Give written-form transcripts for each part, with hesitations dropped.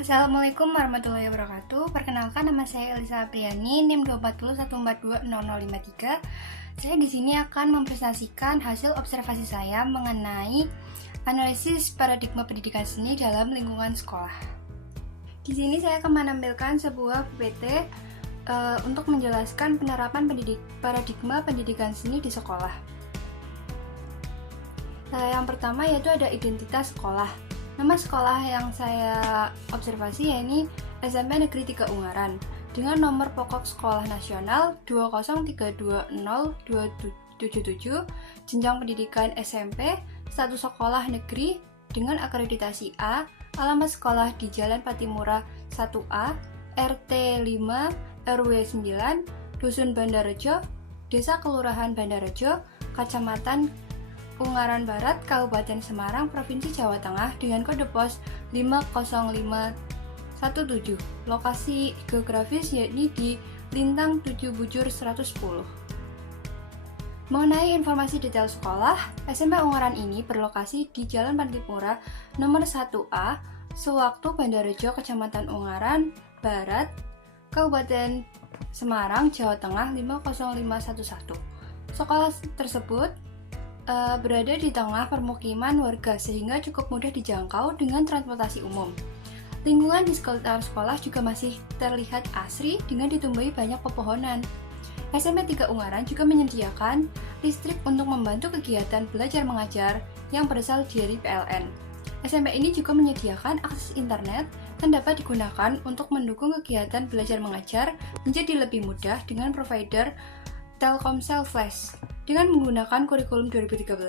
Assalamualaikum warahmatullahi wabarakatuh. Perkenalkan, nama saya Elisa Apriani, NIM 240142053. Saya di sini akan mempresentasikan hasil observasi saya mengenai analisis paradigma pendidikan seni dalam lingkungan sekolah. Di sini saya akan menampilkan sebuah PPT untuk menjelaskan penerapan paradigma pendidikan seni di sekolah. Yang pertama yaitu ada identitas sekolah. Nama sekolah yang saya observasi yakni SMP Negeri 3 Ungaran dengan nomor pokok sekolah nasional 203202777, jenjang pendidikan SMP, status sekolah negeri dengan akreditasi A, alamat sekolah di Jalan Patimura 1A, RT 5, RW 9, Dusun Bandarejo, Desa Kelurahan Bandarejo, Kecamatan Ungaran Barat, Kabupaten Semarang, Provinsi Jawa Tengah dengan kode pos 50517. Lokasi geografis yakni di Lintang 7 Bujur 110. Mengenai informasi detail sekolah, SMP Ungaran ini berlokasi di Jalan Patimura nomor 1A, Sewaktu Bandarejo, Kecamatan Ungaran Barat, Kabupaten Semarang, Jawa Tengah 50511. Sekolah tersebut berada di tengah permukiman warga sehingga cukup mudah dijangkau dengan transportasi umum. Lingkungan di sekitar sekolah juga masih terlihat asri dengan ditumbuhi banyak pepohonan. SMP 3 Ungaran juga menyediakan listrik untuk membantu kegiatan belajar mengajar yang berasal dari PLN. SMP ini juga menyediakan akses internet dan dapat digunakan untuk mendukung kegiatan belajar mengajar menjadi lebih mudah dengan provider Telkomsel Flash. Dengan menggunakan kurikulum 2013,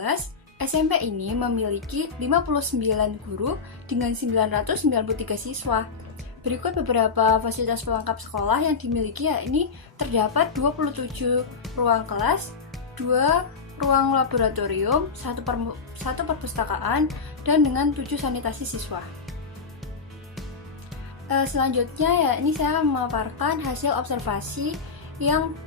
SMP ini memiliki 59 guru dengan 993 siswa. Berikut beberapa fasilitas pelengkap sekolah yang dimiliki, yakni terdapat 27 ruang kelas, 2 ruang laboratorium, 1 perpustakaan, dan dengan 7 sanitasi siswa. Selanjutnya yakni saya memaparkan hasil observasi yang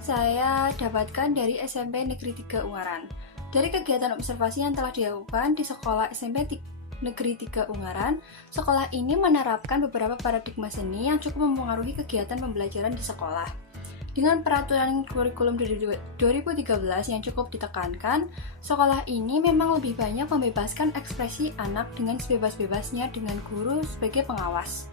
saya dapatkan dari SMP Negeri 3 Ungaran. Dari kegiatan observasi yang telah dilakukan di sekolah SMP Negeri 3 Ungaran, sekolah ini menerapkan beberapa paradigma seni yang cukup mempengaruhi kegiatan pembelajaran di sekolah. Dengan peraturan kurikulum 2013 yang cukup ditekankan, sekolah ini memang lebih banyak membebaskan ekspresi anak dengan sebebas-bebasnya dengan guru sebagai pengawas.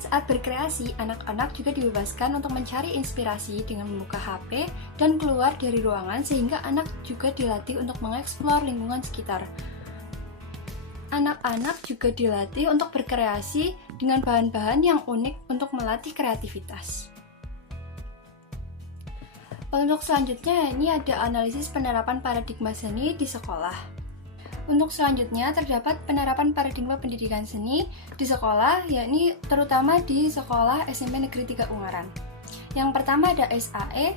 Saat berkreasi, anak-anak juga dibebaskan untuk mencari inspirasi dengan membuka HP dan keluar dari ruangan sehingga anak juga dilatih untuk mengeksplor lingkungan sekitar. Anak-anak juga dilatih untuk berkreasi dengan bahan-bahan yang unik untuk melatih kreativitas. Untuk selanjutnya, ini ada analisis penerapan paradigma seni di sekolah. Untuk selanjutnya, terdapat penerapan paradigma pendidikan seni di sekolah, yakni terutama di sekolah SMP Negeri 3 Ungaran. Yang pertama ada SEAE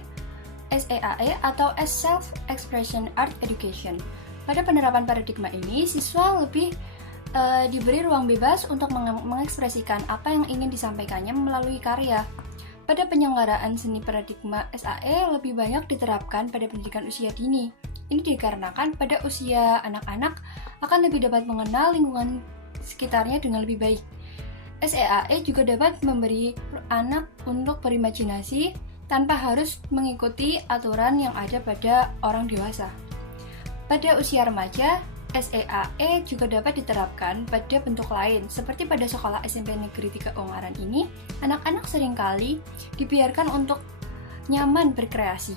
atau Self Expression Art Education. Pada penerapan paradigma ini, siswa lebih diberi ruang bebas untuk mengekspresikan apa yang ingin disampaikannya melalui karya. Pada penyelenggaraan seni paradigma SEAE lebih banyak diterapkan pada pendidikan usia dini. Ini dikarenakan pada usia anak-anak akan lebih dapat mengenal lingkungan sekitarnya dengan lebih baik. SEAE juga dapat memberi anak untuk berimajinasi tanpa harus mengikuti aturan yang ada pada orang dewasa. Pada usia remaja, SEAE juga dapat diterapkan pada bentuk lain, seperti pada sekolah SMP Negeri 3 Ungaran ini, anak-anak seringkali dibiarkan untuk nyaman berkreasi.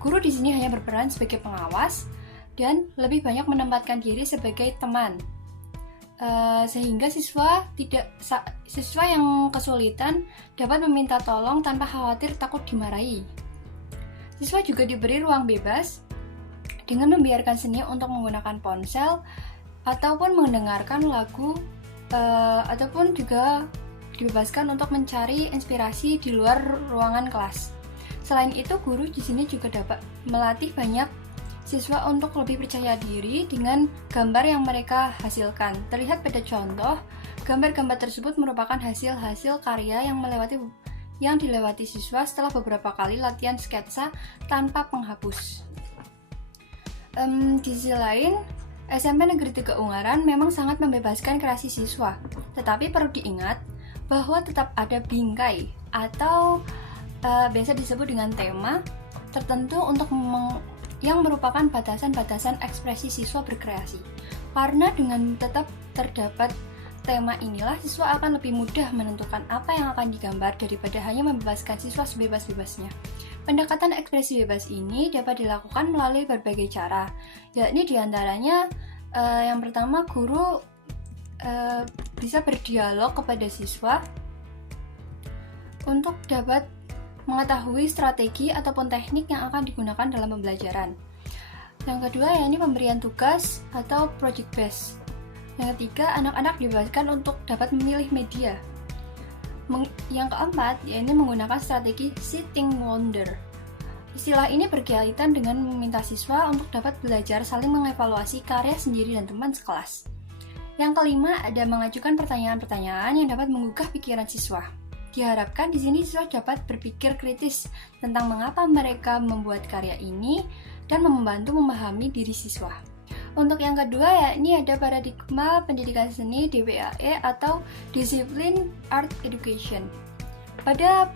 Guru di sini hanya berperan sebagai pengawas dan lebih banyak menempatkan diri sebagai teman, sehingga siswa yang kesulitan dapat meminta tolong tanpa khawatir takut dimarahi. Siswa juga diberi ruang bebas dengan membiarkan seni untuk menggunakan ponsel ataupun mendengarkan lagu, ataupun juga dibebaskan untuk mencari inspirasi di luar ruangan kelas. Selain itu, guru di sini juga dapat melatih banyak siswa untuk lebih percaya diri dengan gambar yang mereka hasilkan. Terlihat pada contoh, gambar-gambar tersebut merupakan hasil-hasil karya yang dilewati siswa setelah beberapa kali latihan sketsa tanpa penghapus. Di sisi lain, SMP Negeri 3 Ungaran memang sangat membebaskan kreasi siswa. Tetapi perlu diingat bahwa tetap ada bingkai atau biasa disebut dengan tema tertentu yang merupakan batasan-batasan ekspresi siswa berkreasi. Karena dengan tetap terdapat tema inilah, siswa akan lebih mudah menentukan apa yang akan digambar daripada hanya membebaskan siswa sebebas-bebasnya. Pendekatan ekspresi bebas ini dapat dilakukan melalui berbagai cara, yakni diantaranya yang pertama, guru bisa berdialog kepada siswa untuk dapat mengetahui strategi ataupun teknik yang akan digunakan dalam pembelajaran. Yang kedua, yakni pemberian tugas atau project based. Yang ketiga, anak-anak dibebaskan untuk dapat memilih media. Yang keempat, yakni menggunakan strategi sitting wonder. Istilah ini berkaitan dengan meminta siswa untuk dapat belajar saling mengevaluasi karya sendiri dan teman sekelas. Yang kelima, ada mengajukan pertanyaan-pertanyaan yang dapat menggugah pikiran siswa. Diharapkan di sini siswa dapat berpikir kritis tentang mengapa mereka membuat karya ini dan membantu memahami diri siswa. Untuk yang kedua, yakni ada paradigma pendidikan seni DPAE atau Discipline Art Education. Pada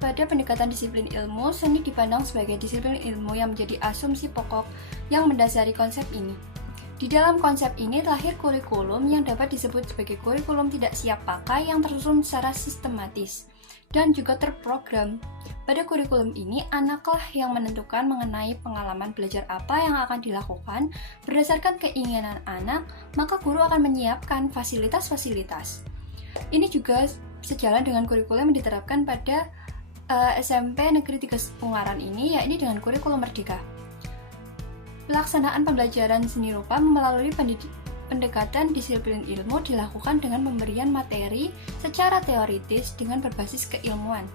pendekatan disiplin ilmu, seni dipandang sebagai disiplin ilmu yang menjadi asumsi pokok yang mendasari konsep ini. Di dalam konsep ini lahir kurikulum yang dapat disebut sebagai kurikulum tidak siap pakai yang tersusun secara sistematis dan juga terprogram. Pada kurikulum ini, anaklah yang menentukan mengenai pengalaman belajar apa yang akan dilakukan. Berdasarkan keinginan anak, maka guru akan menyiapkan fasilitas-fasilitas. Ini juga sejalan dengan kurikulum yang diterapkan pada SMP Negeri 3 Ungaran ini, yakni dengan kurikulum Merdeka. Pelaksanaan pembelajaran seni rupa melalui pendekatan disiplin ilmu dilakukan dengan pemberian materi secara teoritis dengan berbasis keilmuan.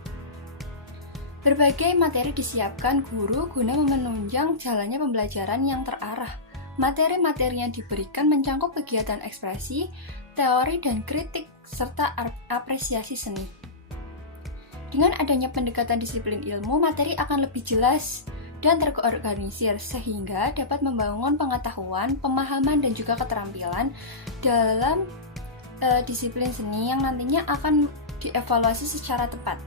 Berbagai materi disiapkan guru guna menunjang jalannya pembelajaran yang terarah. Materi-materi yang diberikan mencakup kegiatan ekspresi, teori dan kritik, serta apresiasi seni. Dengan adanya pendekatan disiplin ilmu, materi akan lebih jelas dan terorganisir sehingga dapat membangun pengetahuan, pemahaman, dan juga keterampilan dalam disiplin seni yang nantinya akan dievaluasi secara tepat.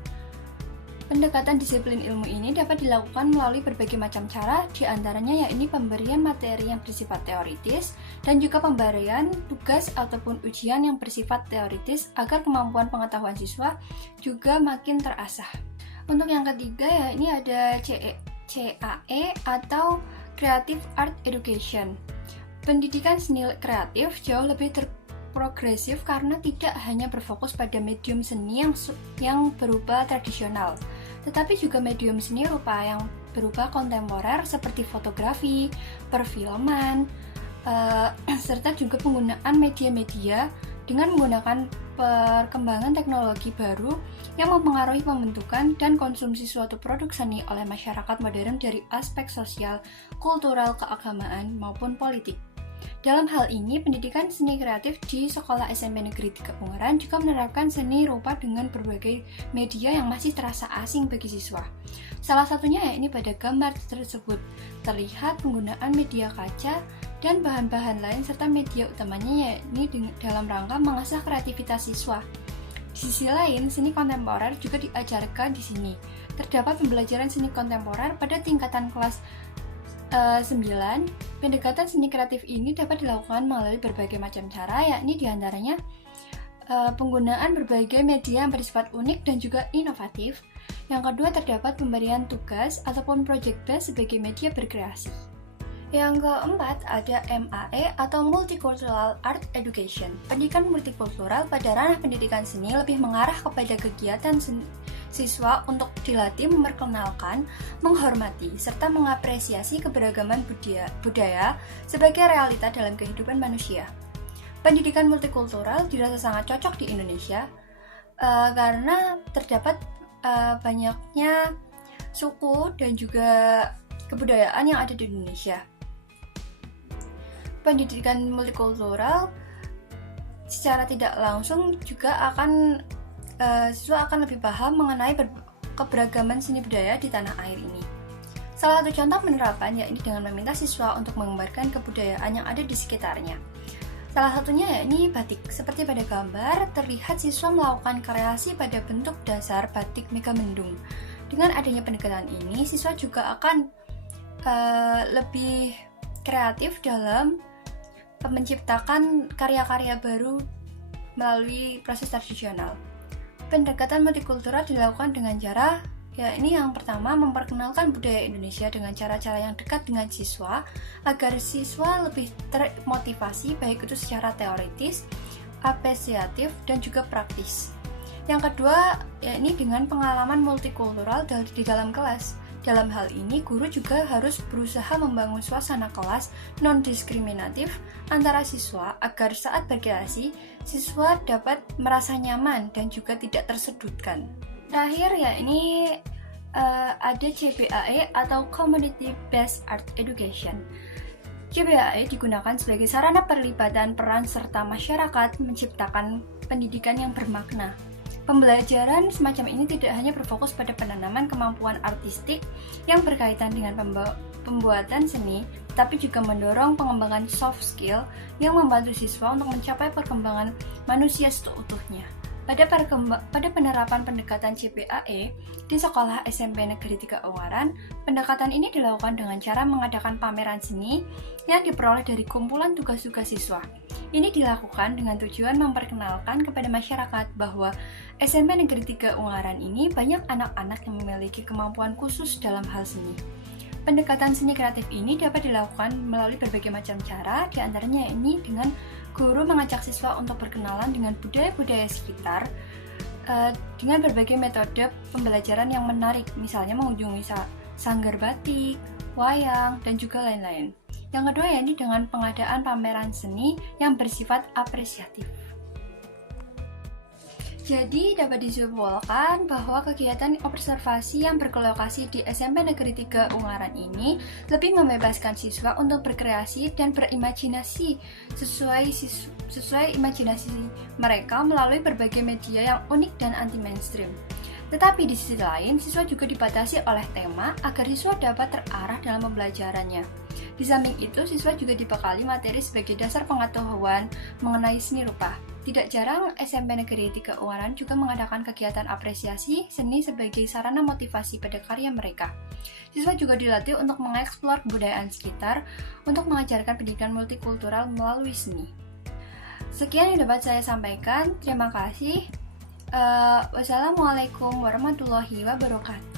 Pendekatan disiplin ilmu ini dapat dilakukan melalui berbagai macam cara, diantaranya yakni pemberian materi yang bersifat teoritis dan juga pemberian tugas ataupun ujian yang bersifat teoritis agar kemampuan pengetahuan siswa juga makin terasah. Untuk yang ketiga, yakni ada CAE atau Creative Art Education. Pendidikan seni kreatif jauh lebih terprogresif karena tidak hanya berfokus pada medium seni yang berupa tradisional, tetapi juga medium seni rupa yang berupa kontemporer seperti fotografi, perfilman, serta juga penggunaan media-media dengan menggunakan perkembangan teknologi baru yang mempengaruhi pembentukan dan konsumsi suatu produk seni oleh masyarakat modern dari aspek sosial, kultural, keagamaan, maupun politik. Dalam hal ini, pendidikan seni kreatif di Sekolah SMP Negeri 3 Ungaran juga menerapkan seni rupa dengan berbagai media yang masih terasa asing bagi siswa. Salah satunya yakni pada gambar tersebut terlihat penggunaan media kaca dan bahan-bahan lain serta media utamanya yakni dalam rangka mengasah kreativitas siswa. Di sisi lain, seni kontemporer juga diajarkan di sini. Terdapat pembelajaran seni kontemporer pada tingkatan kelas 9. Pendekatan seni kreatif ini dapat dilakukan melalui berbagai macam cara, yakni diantaranya penggunaan berbagai media yang bersifat unik dan juga inovatif. Yang kedua, terdapat pemberian tugas ataupun project based sebagai media berkreasi. Yang keempat, ada MAE atau Multicultural Art Education. Pendidikan multikultural pada ranah pendidikan seni lebih mengarah kepada kegiatan siswa untuk dilatih memperkenalkan, menghormati, serta mengapresiasi keberagaman budaya sebagai realita dalam kehidupan manusia. Pendidikan multikultural dirasa sangat cocok di Indonesia karena terdapat banyaknya suku dan juga kebudayaan yang ada di Indonesia. Pendidikan multikultural secara tidak langsung juga siswa akan lebih paham mengenai keberagaman seni budaya di tanah air ini. Salah satu contoh penerapan yakni dengan meminta siswa untuk menggambarkan kebudayaan yang ada di sekitarnya. Salah satunya yakni batik. Seperti pada gambar, terlihat siswa melakukan kreasi pada bentuk dasar batik Megamendung. Dengan adanya pendekatan ini, siswa juga akan lebih kreatif dalam menciptakan karya-karya baru melalui proses tradisional. Pendekatan multikultural dilakukan dengan cara yakni yang pertama memperkenalkan budaya Indonesia dengan cara-cara yang dekat dengan siswa agar siswa lebih termotivasi baik itu secara teoritis, apresiatif, dan juga praktis. Yang kedua yakni dengan pengalaman multikultural di dalam kelas. Dalam hal ini, guru juga harus berusaha membangun suasana kelas non-diskriminatif antara siswa agar saat berkreasi, siswa dapat merasa nyaman dan juga tidak tersedutkan. Terakhir yakni ada CBAE atau Community Based Art Education. CBAE digunakan sebagai sarana perlibatan peran serta masyarakat menciptakan pendidikan yang bermakna. Pembelajaran semacam ini tidak hanya berfokus pada penanaman kemampuan artistik yang berkaitan dengan pembuatan seni, tapi juga mendorong pengembangan soft skill yang membantu siswa untuk mencapai perkembangan manusia seutuhnya. Pada penerapan pendekatan CBAE di Sekolah SMP Negeri 3 Ungaran, pendekatan ini dilakukan dengan cara mengadakan pameran seni yang diperoleh dari kumpulan tugas-tugas siswa. Ini dilakukan dengan tujuan memperkenalkan kepada masyarakat bahwa SMP Negeri 3 Ungaran ini banyak anak-anak yang memiliki kemampuan khusus dalam hal seni. Pendekatan seni kreatif ini dapat dilakukan melalui berbagai macam cara, diantaranya ini dengan guru mengajak siswa untuk berkenalan dengan budaya-budaya sekitar dengan berbagai metode pembelajaran yang menarik, misalnya mengunjungi sanggar batik, wayang, dan juga lain-lain. Yang kedua yakni dengan pengadaan pameran seni yang bersifat apresiatif. Jadi dapat disimpulkan bahwa kegiatan observasi yang berlokasi di SMP Negeri 3 Ungaran ini lebih membebaskan siswa untuk berkreasi dan berimajinasi sesuai imajinasi mereka melalui berbagai media yang unik dan anti-mainstream. Tetapi di sisi lain, siswa juga dibatasi oleh tema agar siswa dapat terarah dalam pembelajarannya. Di samping itu, siswa juga dibekali materi sebagai dasar pengetahuan mengenai seni rupa. Tidak jarang SMP Negeri 3 Ungaran juga mengadakan kegiatan apresiasi seni sebagai sarana motivasi pada karya mereka. Siswa juga dilatih untuk mengeksplor kebudayaan sekitar untuk mengajarkan pendidikan multikultural melalui seni. Sekian yang dapat saya sampaikan. Terima kasih. Wassalamualaikum warahmatullahi wabarakatuh.